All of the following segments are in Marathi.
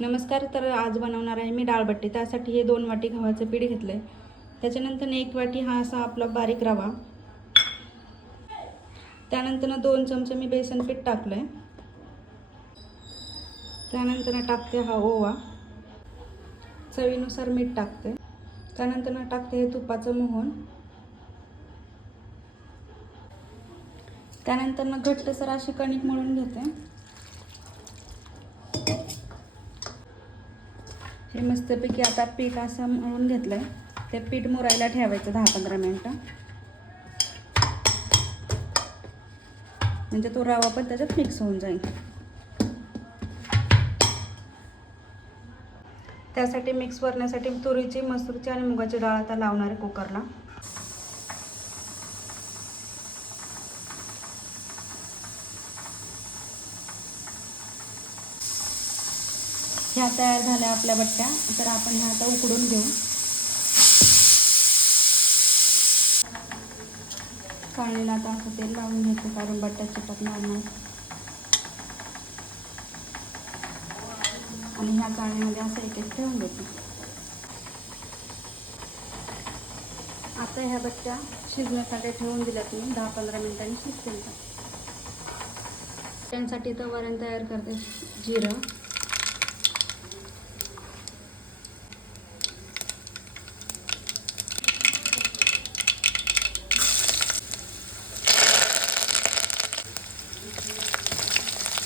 नमस्कार. तर आज बनवणार आहे मी डाळबट्टी. त्यासाठी हे 2 वाटी गव्हाचं पीठ घेतलं आहे. त्याच्यानंतर 1 वाटी हा असा आपला बारीक रवा. त्यानंतर 2 चमचे मी बेसन पीठ टाकलं आहे. त्यानंतर टाकते हा ओवा. चवीनुसार मीठ टाकते. त्यानंतर टाकते हे तुपाचं मोहन. त्यानंतर घट्टसर अशी कणिक मळून घेते. हे मस्तपैकी आता पीठ असं मळून घेतलं आहे. ते पीठ मुरायला ठेवायचं 10-15 मिनटं, म्हणजे तो रवा पण त्याच्यात मिक्स होऊन जाईल. त्यासाठी मिक्स करण्यासाठी तुरीची, मसूरची आणि मुगाची डाळ आता लावणार आहे कुकरला. ह्या तयार झाल्या आपल्या बट्ट्या. तर आपण ह्या आता उकडून घेऊ. चाळणीला आता असं तेल लावून घ्यायचं, कारण बट्ट्या चिटकणार नाही. आणि ह्या चाळणीमध्ये असं एक ठेवून देतो. आता ह्या बट्ट्या शिजण्यासाठी ठेवून दिल्यात मी. 10-15 मिनिटांनी शिजतील. त्यांसाठी तर वरण तयार करते. जिरं,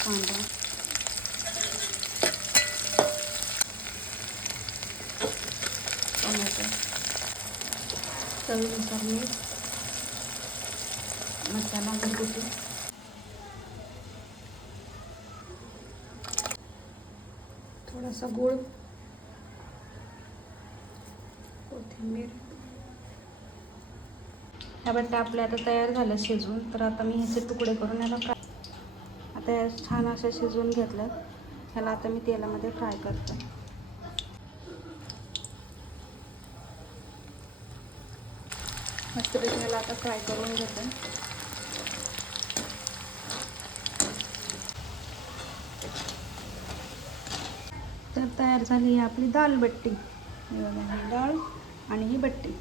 कांदा, टोमॅटो, चवीनुसार मीठ, मसाला घरगुती, थोडासा गूळ, कोथिंबीर. ह्या बट्ट्या आपल्या आता तयार झाल्या शिजून. तर आता मी ह्याचे तुकडे करून याला फ्राय. आता या छान अशा शिजवून घेतल्या. ह्याला आता मी तेलामध्ये फ्राय करते. मस्तपैकी ह्याला आता फ्राय करून घेते. तर तयार झाली ही आपली दाल बट्टी. ही बघा, ही डाळ आणि ही बट्टी.